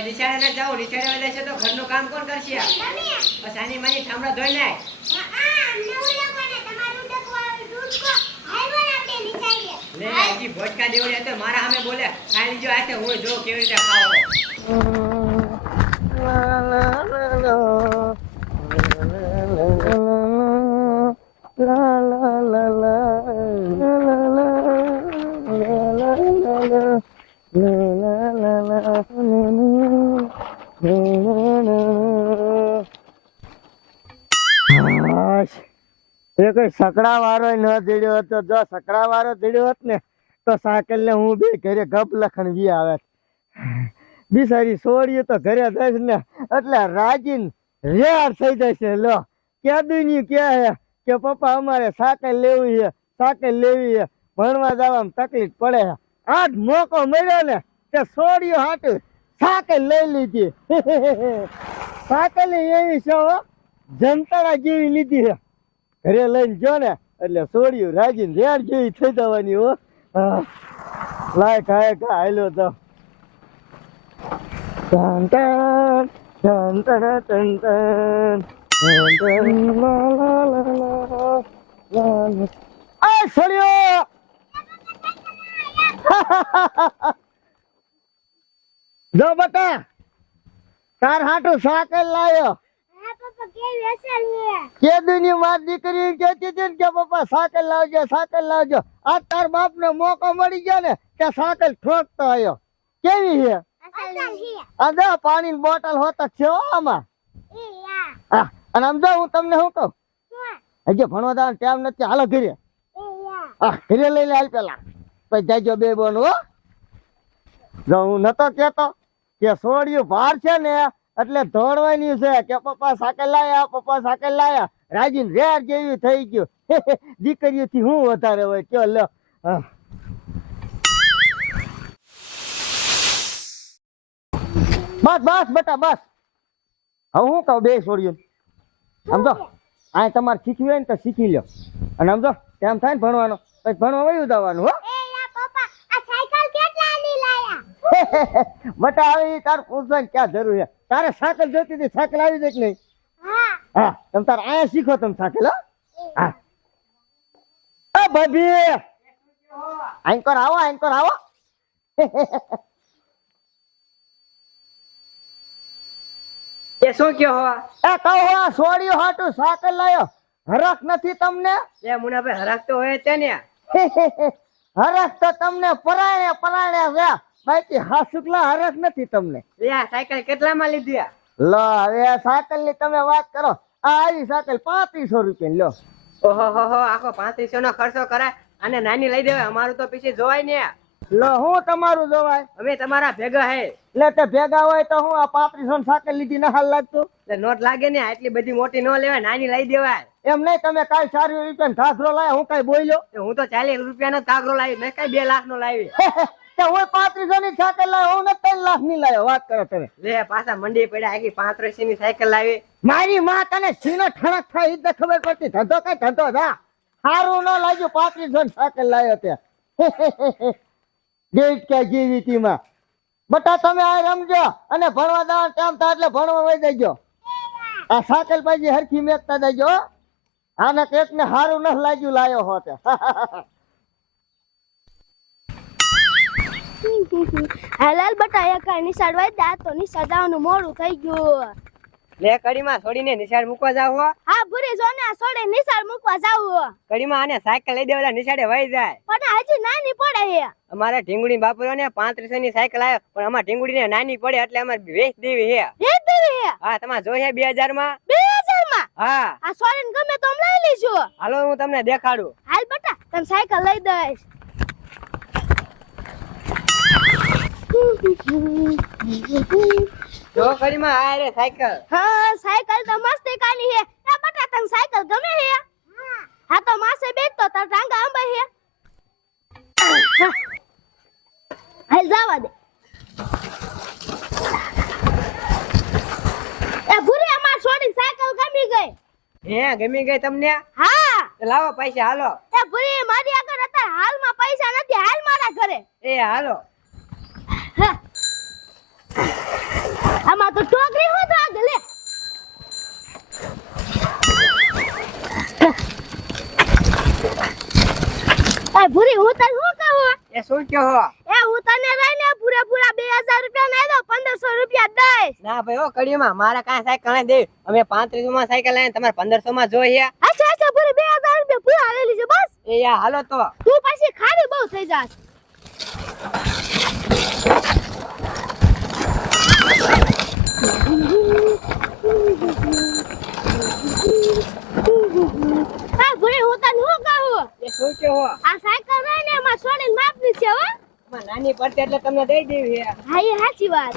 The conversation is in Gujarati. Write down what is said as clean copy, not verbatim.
હવે નિશાળે ન જાવ, નિશાળે વઈ જશે તો ઘરનું કામ કોણ કરશે? બસ આની માની ઠામડા ધોઈ નાખ. લે આજી ભોજકા દેવડી તો મારા સામે બોલે ખાઈ લીજો આતે હું જો કેવી રીતે ખાવો. કોઈ સકડા વાળો ન દીડ્યો હતો. જો સકડા વાળો દીડ્યો હોત ને તો સાયકલ ને હું બી ઘરે ગપ લખણ વી આવે. બિચારી છોડ્યું તો ઘરે જઈશ ને એટલે રાજીન રેર થઈ જશે. લો કેદુની કે હે કે પપ્પા અમારે સાયકલ લેવી છે, સાયકલ લેવી છે, ભણવા જવામાં તકલીફ પડે છે. આજ મોકો મળ્યો ને તે છોડ્યું હાટું સાયકલ લઈ લીધી. સાયકલ એવી છે જંતરા જેવી લીધી છે. ઘરે લઈને જો ને એટલે છોડ્યું રાજીને રેડ જેવી થઈ જવાની. હો લાય ખાય ખા હાલ્યો તો ton ton ton ton ton ton લા લા લા લા. આ છોડ્યો જો બટા તાર હાટું સાયકલ લાયો. કેદુની માર દીકરી કહેતી હતી કે પપ્પા સાયકલ લાવજો, સાયકલ લાવજો. આ તાર બાપ ને મોકો મળી ગયો ને કે સાયકલ ઠોકતો આવ્યો. કેવી છે? આ જો પાણી ની બોટલ હોત છે આમાં. અને આમ જો હું તમને શું કહું, હજી ભણવા જવાનો ટાઈમ નથી. હાલો ઘરે, ઘરે લઈ લે હાલ પેલા પછી જાજો બે બોન. હો જો હું નતો કેતો કે છોડ્યું ભાર છે ને એટલે દોડવાની છે કે પપ્પા સાયકલ લાયા, પપ્પા સાયકલ લાયા. રાજીન રેર જેવી થઈ ગયું. દીકરીઓથી હું વધારે હોય કયો. લો બસ બસ બેટા બસ. હવે હું કહું બે છોડ્યું સમજો આ તમારે શીખવી હોય ને તો શીખી લો. અને સમજો તેમ થાય ને ભણવાનો પછી ભણવા વયું જવાનું. હો બટા આવી તાર પૂછવાની ક્યાં જરૂર છે? તારે સાયકલ જોતી હતી, સાયકલ આવી જાય કે નહીં? હા તમે તારે આયા શીખો તમે સાયકલ. હા ભાભી આંકર આવો, આંકર આવો. એ શું કયો હો? એ કહો છોડ્યો હાટું સાયકલ લાયો. હરખ નથી તમને? એ મુનાભાઈ હરાક તો હોય તે ને. હરખ તો તમને પરાણે પરાણે છે બાકી હાસુકલા હરખ નથી તમને. લે સાયકલ કેટલામાં લીધી? લો હવે સાયકલ ની તમે વાત કરો. આ આવી સાયકલ 3500 રૂપિયા લો. ઓહો હો હો આખો 3500 નો ખર્ચો કરાય અને નાની લઈ દેવાય. અમારું તો પછી જોવાય ને. લો હું તમારું જોવાય? અમે તમારા ભેગા હે. એટલે તે ભેગા હોય તો હું આ 3500 સાયકલ લીધી ના હાલ લાગતું? નોટ લાગે ને એટલી બધી મોટી ન લેવાય, નાની લઈ દેવાય. એમ નહીં તમે કાલ 4 રૂપિયા ઘાઘરો લાયા હું કઈ બોલ્યો? હું તો 40 રૂપિયા નો ઘાઘરો લાવી, મેં કઈ 2 લાખ નો લાવી. હું 3500 ની સાયકલ લાવ્યો, હું 3 લાખ ની લાવ્યો. વાત કરો તમે. લે પાછા મંડી પડ્યા આખી 3500 ની સાયકલ લાવી. મારી માં તને સીનો ઠણક થાય ઈ ખબર પડતી. ધંધો કઈ ધંધો જા સારું ન લાગ્યું. 3500 ની સાયકલ લાવ્યો તે દેશ કે જીવીતીમાં. બટા તમે આ રમજો અને ભણવા જવાનું ટાઈમ થાય એટલે ભણવા વહી જજો. આ સાયકલ પાછી હરખી મેકતા જજો. આને એક ને સારું ન લાગ્યું લાયો હોત. હાલાલ બટા એક નિશાળ વાઈ દા તો નિશાળ જવાનું મોડું થઈ ગયું. લે કડીમાં છોડીને નિશાળ મૂકવા જાવ હો. હા ભૂરી જોને છોડે નિશાળ મૂકવા જાવ. કડીમાં આને સાયકલ લઈ દેવાલા નિશાળે વહી જાય. પણ હજી નાની પડે હે. અમારે ઢીંગુડી બાપુરો ને 3500 ની સાયકલ આવ્યો પણ અમાર ઢીંગુડી ને નાની પડે એટલે અમારે વેચ દેવી હે. વેચ દેવી હે? હા તમારે જોઈએ 2000 માં? 2000 માં? હા આ છોડીને ગમે તો લઈ લીજો. હાલો હું તમને દેખાડું. હાલ બટા તને સાયકલ લઈ દઈશ. જો કડીમાં આ રે સાયકલ. હા સાયકલ તો મસ્ત કાલી હે. એ બટા તને સાયકલ ગમે હે? હા તો માસે બેઠ તો તાર ટાંગા અંબા હે. હાલ જાવા દે. એ ભૂરી અમાર છોડી સાયકલ ગમી ગઈ. હે ગમી ગઈ તમને? હા લાવો પૈસા હાલો. એ ભૂરી મારી આગળ અત્યારે હાલમાં પૈસા નથી. હાલ મારા ઘરે. એ હાલો. હા આમાં તો ટોકરી હું તો આગળ લે એ ભૂરી હું તને શું કહું એ શું કહો એ હું તને લઈને પૂરા 2000 રૂપિયા નહીં દો 1500 રૂપિયા દઈશ ના ભાઈ ઓ કડીમાં મારા કાંઈ સાયકલ નહીં દે અમે 35 માં સાયકલ લઈને તમારે 1500 માં જોઈએ અચ્છા ભૂરી 2000 રૂપિયા પૂરા લઈ લીજો બસ એ યાર હાલો તો તું પછી ખાલી બહુ થઈ જાસ હા ભૂરી હું તને શું કહું એ શું કહો આ સાયકલ લઈને એમાં છોડીને માપની છે હો નાની પડતી એટલે તમને દઈ દેવી છે હા એ સાચી વાત